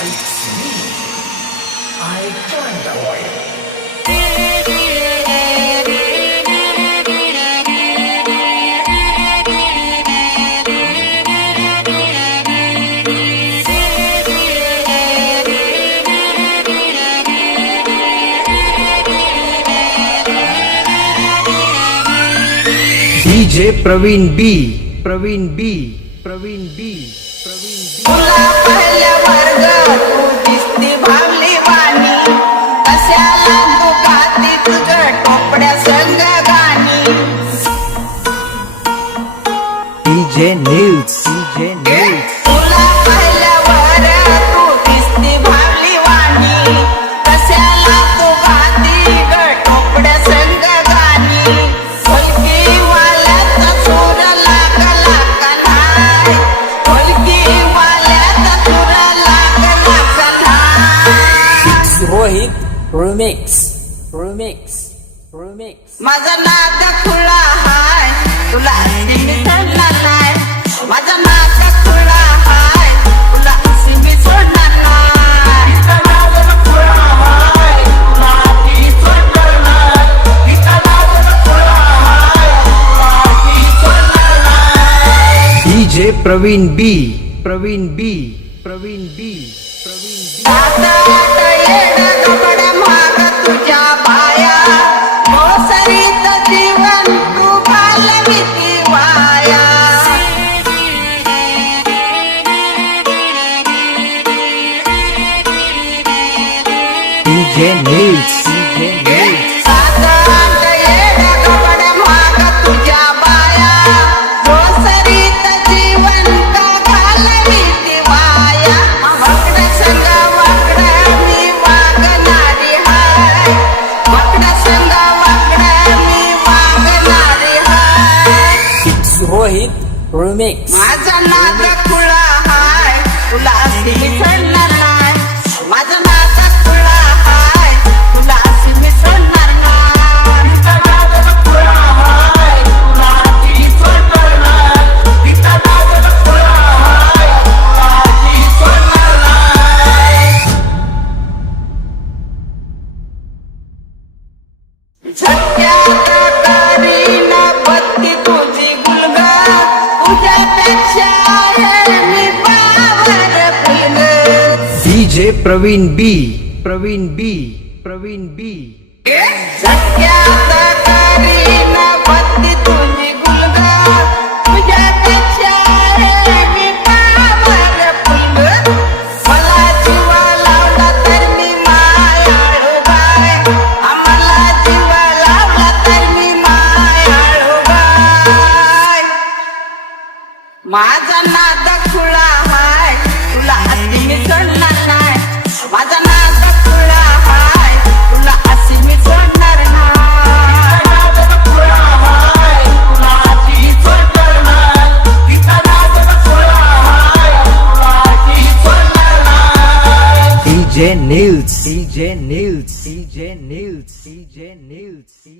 It's me. I Boy. DJ Pravin बी तुला पहिल्या वर्गात तू दिसती भावली वाणी कशाला तू गाती तुझं टोपड्या संग गाणी DJ न्यूज तुला पहिल्या वर्गात तू दिसती भावली वाणी कशाला तू गाती ग टोपड्या संग गाणी फलकी वाल्याचा सूर लागला का नाही फलकी वाल्याचा सूर लागला का नाही रोहित रिमिक्स माझा नाद खुला हाय तुला अशी मी सोडणार नाही माझा नाद खुला हाय तुला अशी मी सोडणार नाही DJ प्रवीण बी आता येणं कपड्या माग तुझ्या बाया मोसरीत जीवन तू घालविती वाया DJ न्यूज साधारण येणं कपड्या माग तुझ्या बाया मोसरीत जीवन का घालविती वाया वाकड्या संग वाकड्या मी वागणारी हाय वाकड्या संग वाकड्या मी वागणारी हाय रोहित रिमिक्स माझा नाद खुळा हाय तुला अशी मी सोडणार नाही माझा नाद खुळा हाय तुला अशी मी सोडणार नाही झटक्यात करीन बत्ती तुझी गुलगा तुझ्यापेक्षा आहे मी पावर फुलग DJ प्रवीण बी झटक्यात करीन बत्ती तुझी गुलगा तुझ्यापेक्षा आहे मी पावर फुलग मला जीव लावला तर मी मायाळू गाय आम्हाला जीव लावला तर मी मायाळू गाय माझा नाद खुळा हाय तुला अशी मी सोडणार नाही माझा नाद खुळा हाय तुला अशी मी सोडणार DJ न्यूज